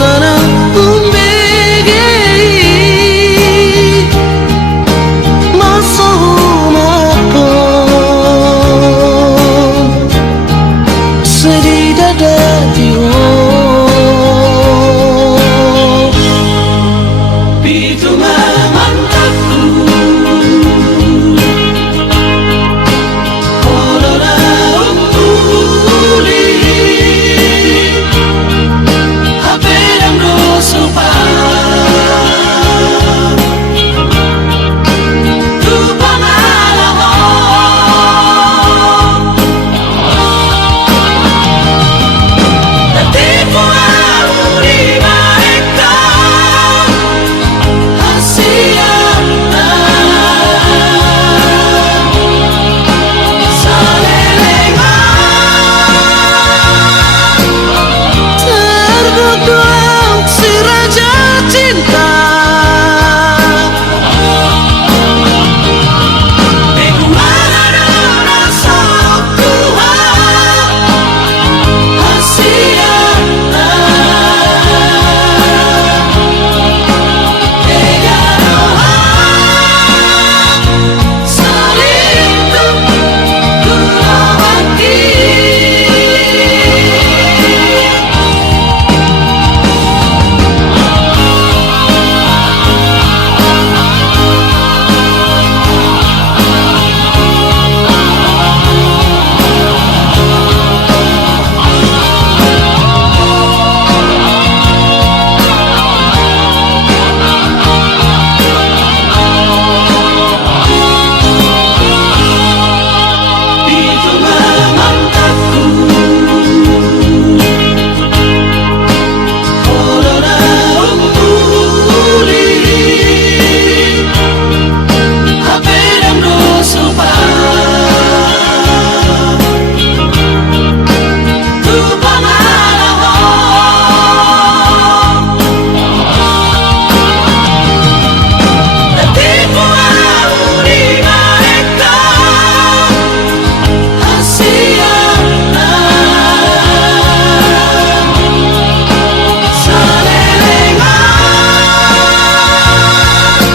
sana umbegei masomapon sedih dada jiwa itu mantapku corona umpuli haberang rosopa tu pangalahon natipo auri mereka hasiana salelengan tergodok si raja cinta bagaimana rasa Tuhan hasiana tega rohan saling kurawati itu mantapku corona umpuli haberang rosopa tu pangalahon natipo auri mereka hasiana salelengan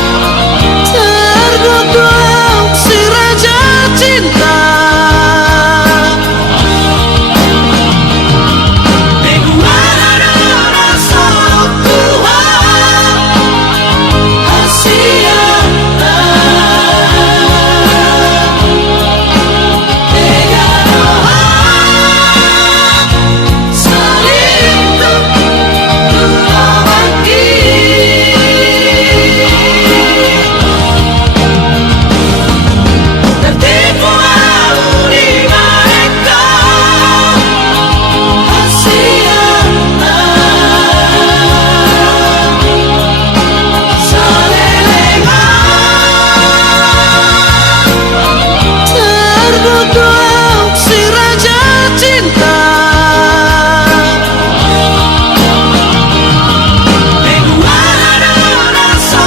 tergodok si raja cinta bagaimana rasa Tuhan hasiana tega rohan saling kurawati tertipu auri mereka hasiana salelengan tergodok si raja cinta bagaimana rasa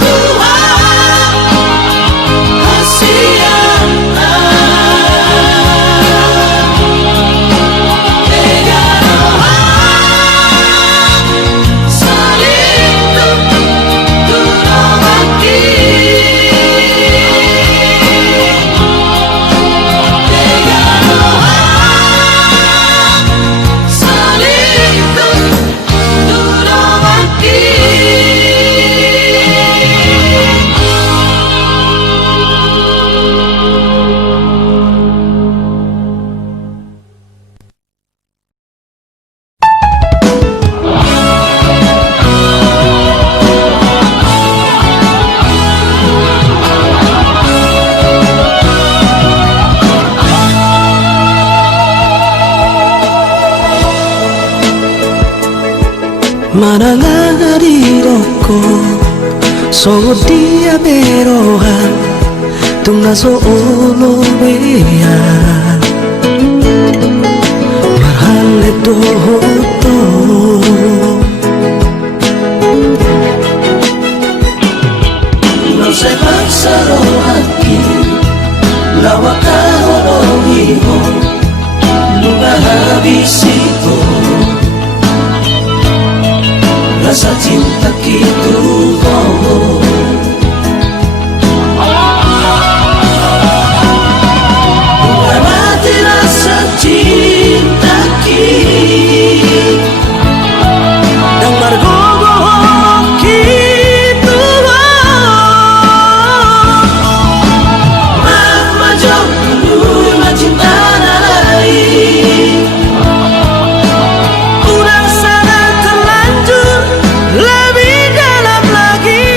Tuhan hasiana tega rohan saling kurawati tega rohan saling kurawati. Mananga di roko so dia berohan tunga so olo bea marhale to No se pasará aquí la waka horohiho nunga habisito rasa cinta gitu Bunga mati rasa cinta Dan margogo gitu Mama jauh dulu cinta lain Udah sangat terlanjur lebih dalam lagi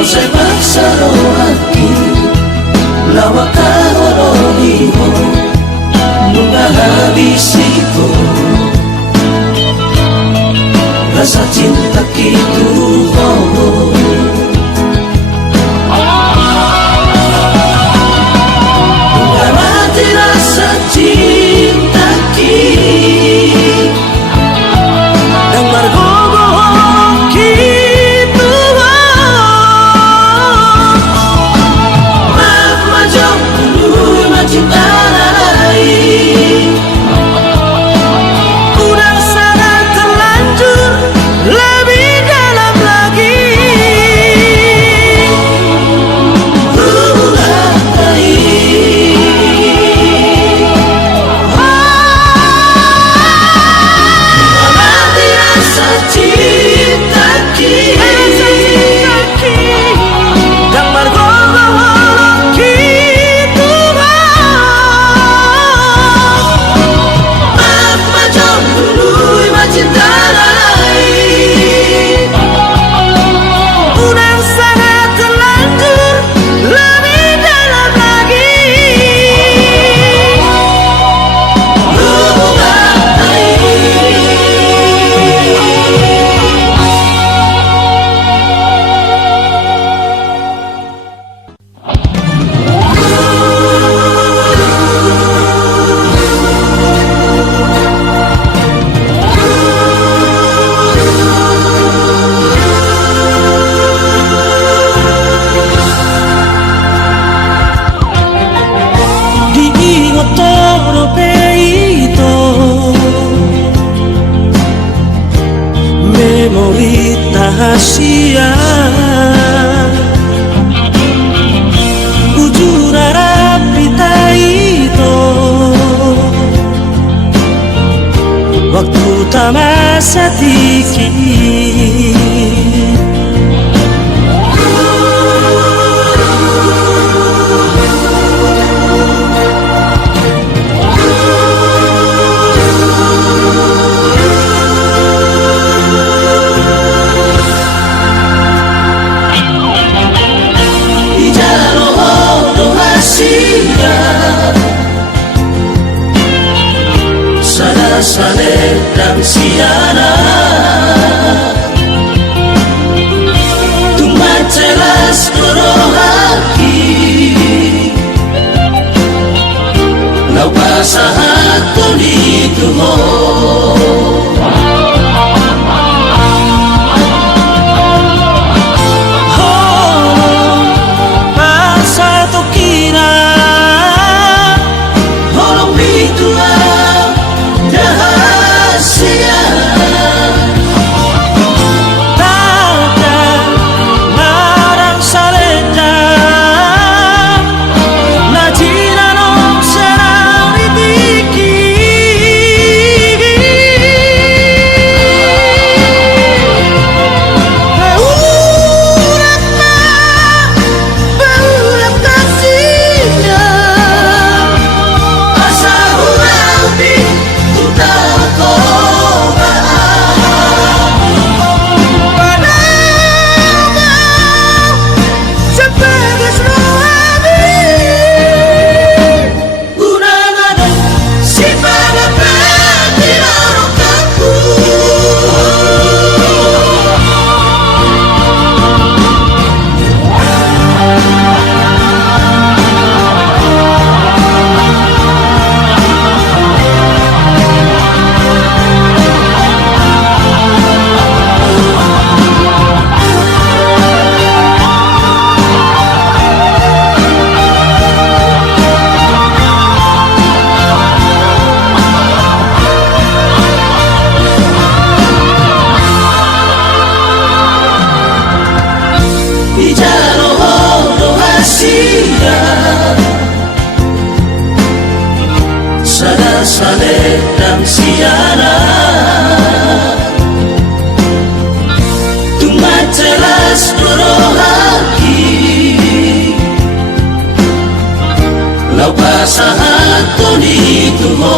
se baksa rohaki lawa kahorohiho nunga habisiko rasa cinta gitu nunga mati rasa cinta Dan margogo gitu Mama jauh dulu cinta lain Udah sangat terlanjur lebih dalam lagi mati rasa cinta Dan margogo gitu Mama jauh dulu cinta lain Udah sangat terlanjur lebih dalam lagi Diingat todo peito Memorita hasia Ujur arapita itu Waktu tamasa tiki Sana sale dan siana Tumat jelas rohaki Lau pasahat itu Holong bitulah rahasia Ijaloho rahasia Sada saleh dan siana Tumat jelas dorohaki Lau pasahan tuni tuho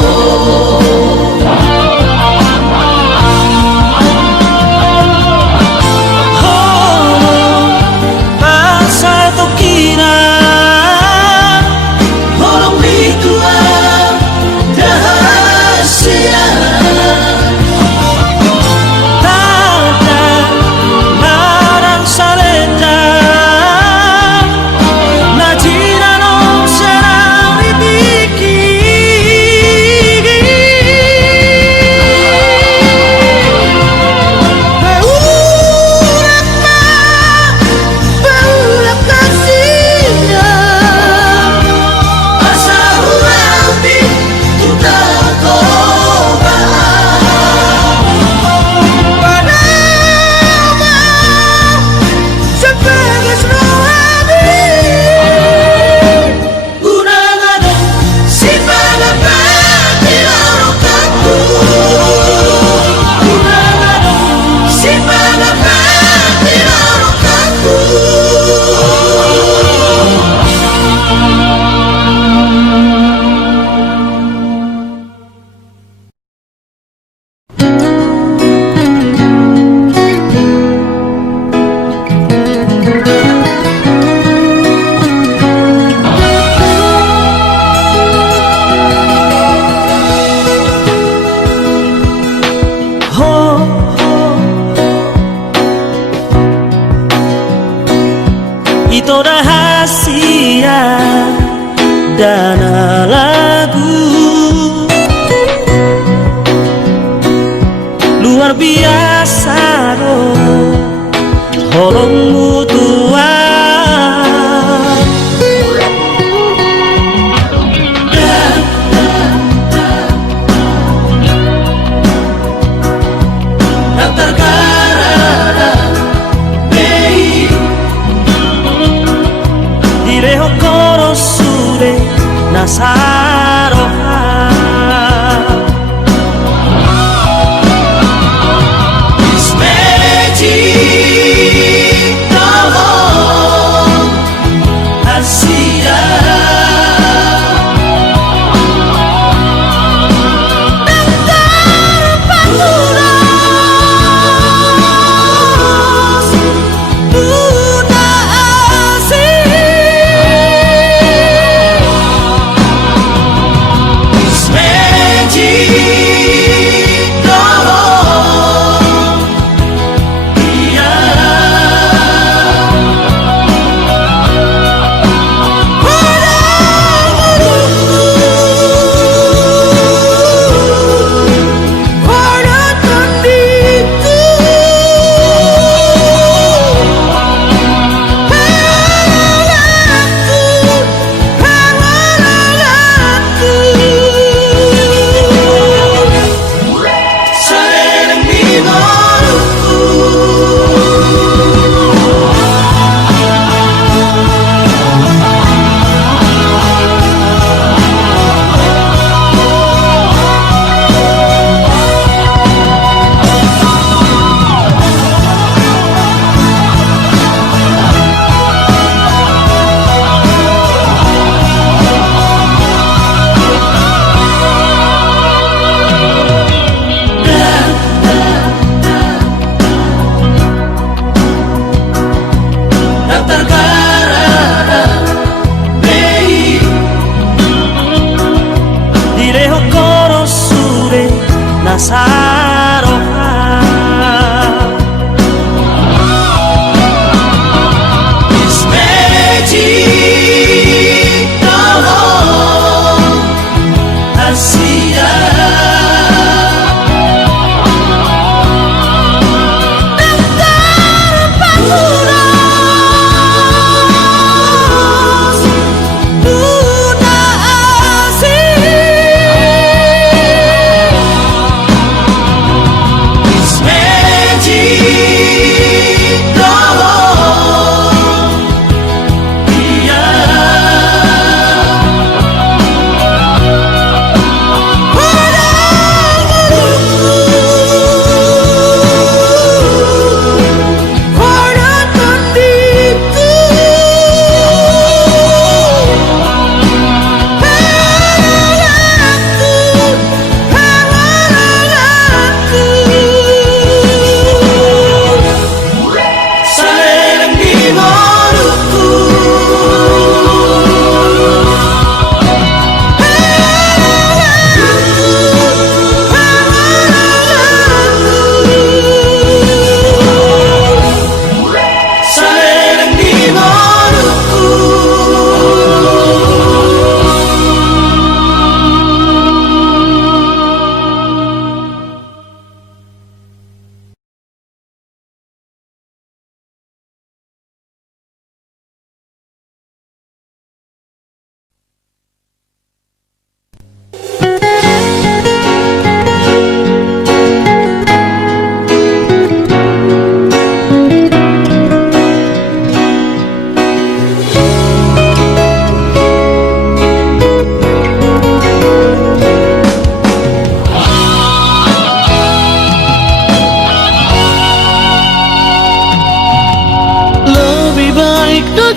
Itu rahasia dana lagu luar biasa roh horongmu Tuhan Daftar karara Bei Direho koro sure nasaroha This magic Tahong Asia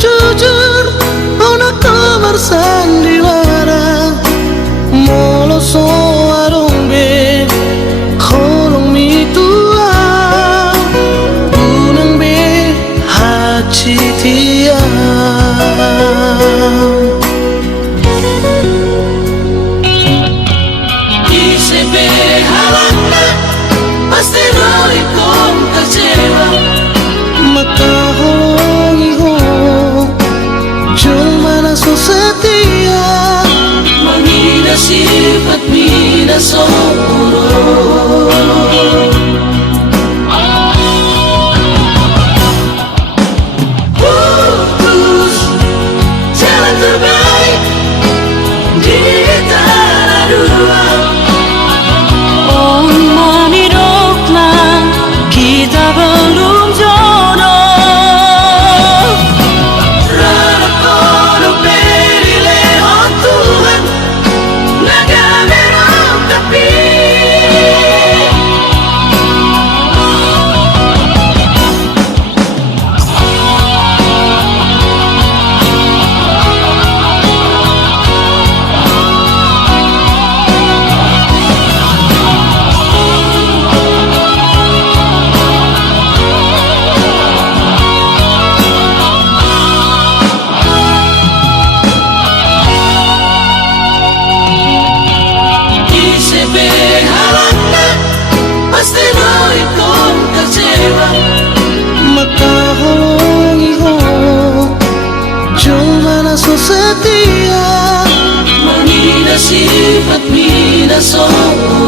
jujur anak kamar sandiwara molo so arong be kolong mitua unang be hachi tia Isebe halangna pasti roi kong kecewa makahongi ho cuma naso setia menghina sifat mina soro putus jalan terbaik di tanah dua On manirok lang kita belum jodoh. Rana kono perilehon Tuhan naga merah tapi Isebe halangna pasti roi kong kecewa makahongi ho cuma naso setia menghina sifat mina soro